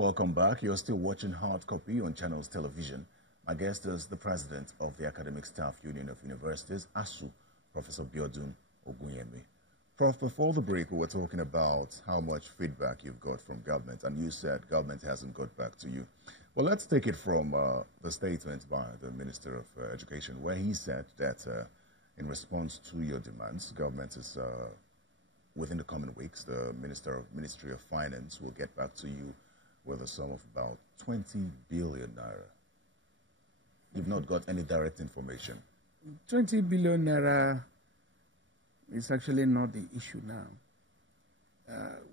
Welcome back. You're still watching Hard Copy on Channels Television. My guest is the president of the Academic Staff Union of Universities, ASUU, Professor Biodun Ogunyemi. Prof, before the break, we were talking about how much feedback you've got from government, and you said government hasn't got back to you. Well, let's take it from the statement by the Minister of Education, where he said that in response to your demands, government is, within the coming weeks, the Ministry of Finance will get back to you with a sum of about 20 billion naira. You've not got any direct information. 20 billion naira is actually not the issue now.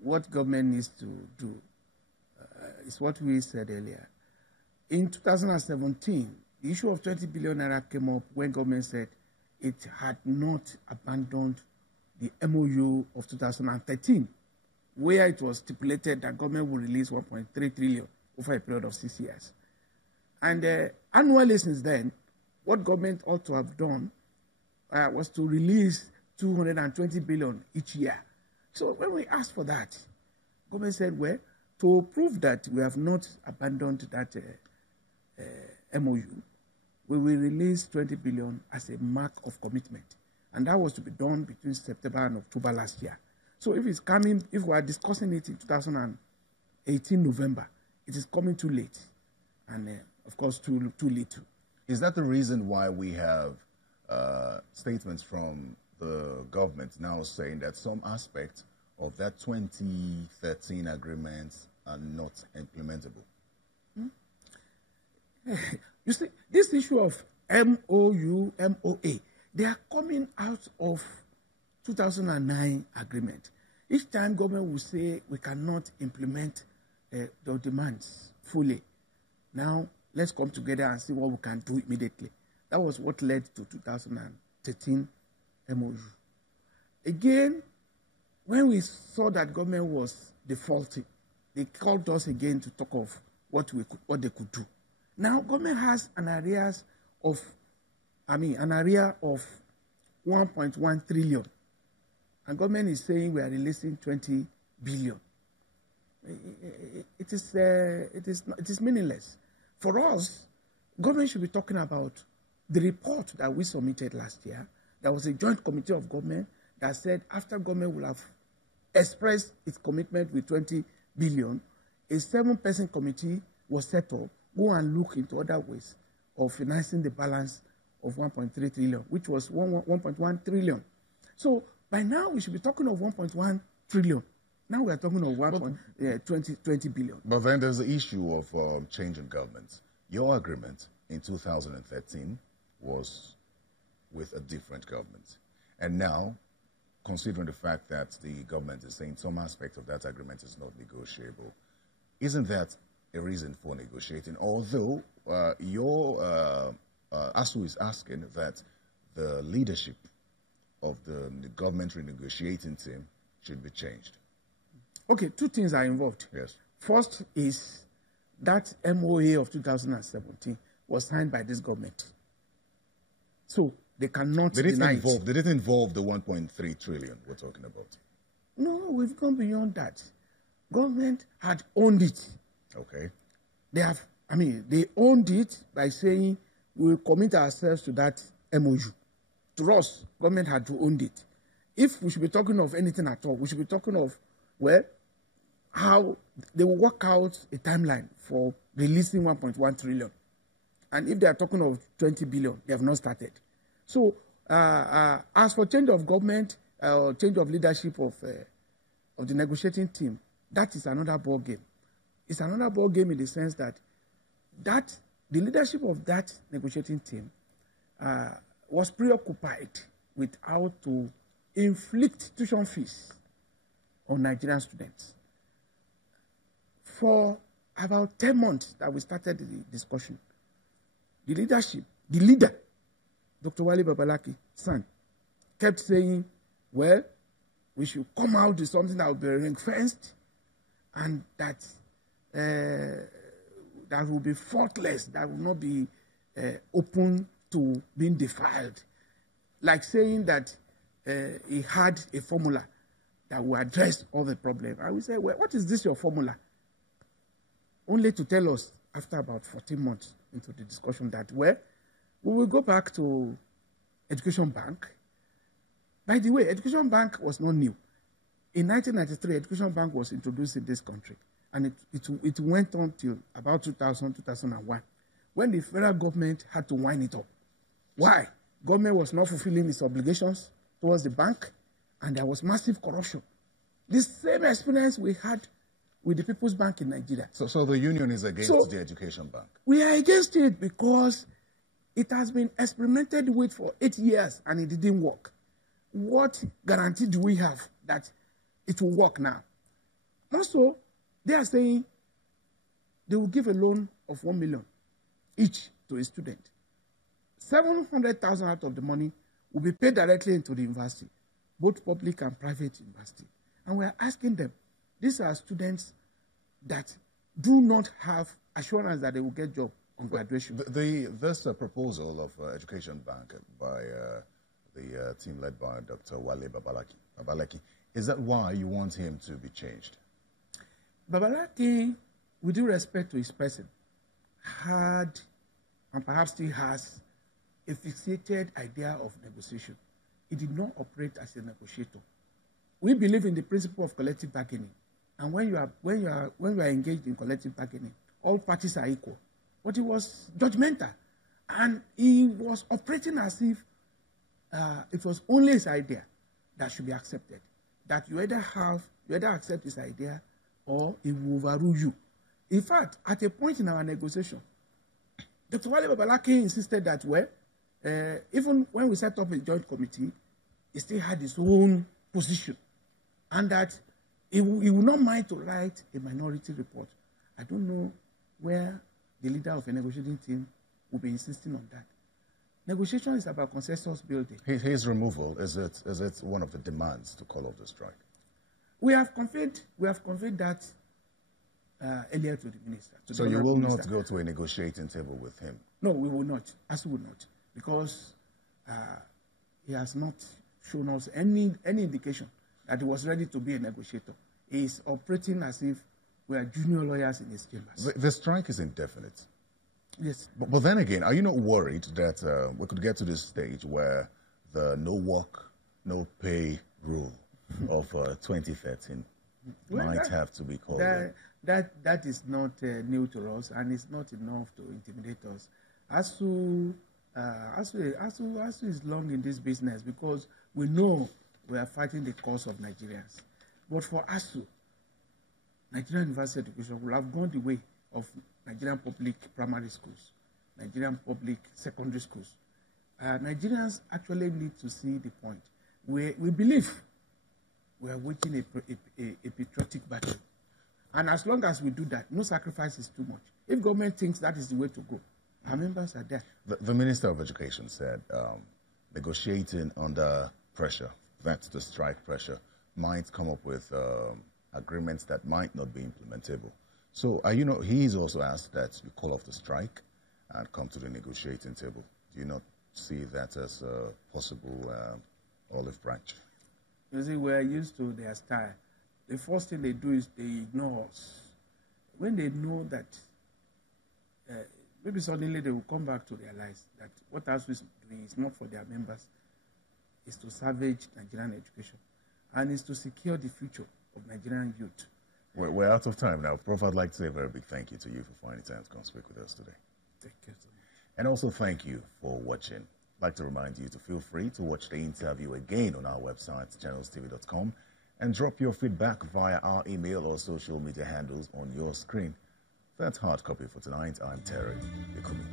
What government needs to do is what we said earlier. In 2017, the issue of 20 billion naira came up when government said it had not abandoned the MOU of 2013, where it was stipulated that government will release 1.3 trillion over a period of 6 years. And annually since then, what government ought to have done was to release 220 billion each year. So when we asked for that, government said, well, to prove that we have not abandoned that MOU, we will release 20 billion as a mark of commitment. And that was to be done between September and October last year. So if it's coming, if we are discussing it in 2018 November, it is coming too late. And of course, too little. Is that the reason why we have statements from the government now saying that some aspects of that 2013 agreement are not implementable? You see, this issue of MOU, MOA, they are coming out of 2009 agreement. Each time government will say we cannot implement the demands fully. Now, let's come together and see what we can do immediately. That was what led to 2013 MOU. Again, when we saw that government was defaulting, they called us again to talk of what they could do. Now, government has an arrear of 1.1 trillion. And government is saying we are releasing 20 billion. It is meaningless. For us, government should be talking about the report that we submitted last year. There was a joint committee of government that said after government will have expressed its commitment with 20 billion, a 7-person committee was set up, go and look into other ways of financing the balance of 1.3 trillion, which was 1.1 trillion. So by now, we should be talking of 1.1 trillion. Now we are talking of 20 billion. But then there's the issue of change in government. Your agreement in 2013 was with a different government. And now, considering the fact that the government is saying some aspect of that agreement is not negotiable, isn't that a reason for negotiating? Although your ASUU is asking that the leadership of the government renegotiating team should be changed. Okay, two things are involved. Yes. First is that MOA of 2017 was signed by this government. So they cannot deny it. Did it involve the 1.3 trillion we're talking about? No, we've gone beyond that. Government had owned it. Okay. They owned it by saying we will commit ourselves to that MOU. To us, government had to own it. If we should be talking of anything at all, we should be talking of, well, how they will work out a timeline for releasing 1.1 trillion. And if they are talking of 20 billion, they have not started. So as for change of government, change of leadership of the negotiating team, that is another ball game. It's another ball game in the sense that the leadership of that negotiating team was preoccupied with how to inflict tuition fees on Nigerian students. For about 10 months that we started the discussion, the leader, Dr. Wale Babalaki's son, kept saying, well, we should come out with something that will be ring-fenced and that will be faultless, that will not be open to being defiled. Like saying that he had a formula that will address all the problems. I will say, well, what is this your formula? only to tell us after about 14 months into the discussion that, well, we will go back to Education Bank. By the way, Education Bank was not new. In 1993, Education Bank was introduced in this country, and it went on till about 2000, 2001, when the federal government had to wind it up. Why? Government was not fulfilling its obligations towards the bank, and there was massive corruption. The same experience we had with the People's Bank in Nigeria. So the union is against the Education Bank? We are against it because it has been experimented with for 8 years, and it didn't work. What guarantee do we have that it will work now? Also, they are saying they will give a loan of 1 million each to a student. 700,000 out of the money will be paid directly into the university, both public and private university. And we are asking them, these are students that do not have assurance that they will get job on graduation. This proposal of Education Bank by the team led by Dr. Wale Babalaki, is that why you want him to be changed? Babalaki, with due respect to his person, had and perhaps still has a fixated idea of negotiation. He did not operate as a negotiator. We believe in the principle of collective bargaining, and when you are engaged in collective bargaining, all parties are equal. But he was judgmental, and he was operating as if it was only his idea that should be accepted. That you either accept his idea or he will overrule you. In fact, at a point in our negotiation, Dr. Wale Babalaki insisted that, well, even when we set up a joint committee, he still had his own position, and that he would not mind to write a minority report. I don't know where the leader of a negotiating team will be insisting on that. Negotiation is about consensus building. His removal, is it one of the demands to call off the strike? We have conveyed that earlier to the minister. So you will not go to a negotiating table with him? No, we will not. ASUU will not, because he has not shown us any indication that he was ready to be a negotiator. He is operating as if we are junior lawyers in his chambers. The strike is indefinite. Yes. But then again, are you not worried that we could get to this stage where the no work, no pay rule of 2013 might have to be called in? That is not new to us, and it's not enough to intimidate us. ASUU is long in this business because we know we are fighting the cause of Nigerians. But for ASUU, Nigerian university education will have gone the way of Nigerian public primary schools, Nigerian public secondary schools. Nigerians actually need to see the point. We believe we are waging a patriotic battle. And as long as we do that, no sacrifice is too much. If government thinks that is the way to go, our members are there. The Minister of Education said negotiating under pressure, that's the strike pressure, might come up with agreements that might not be implementable. So, he's also asked that you call off the strike and come to the negotiating table. Do you not see that as a possible olive branch? You see, we're used to their style. The first thing they do is they ignore us. When they know that, maybe suddenly they will come back to realize that what ASUU is doing is not for their members. It's to salvage Nigerian education, and it's to secure the future of Nigerian youth. We're out of time now. Prof, I'd like to say a very big thank you to you for finding time to come speak with us today. Thank you so much. And also thank you for watching. I'd like to remind you to feel free to watch the interview again on our website, channelstv.com, and drop your feedback via our email or social media handles on your screen. That's hard copy for tonight. I'm Terry Ikumi.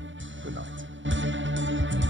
Good night.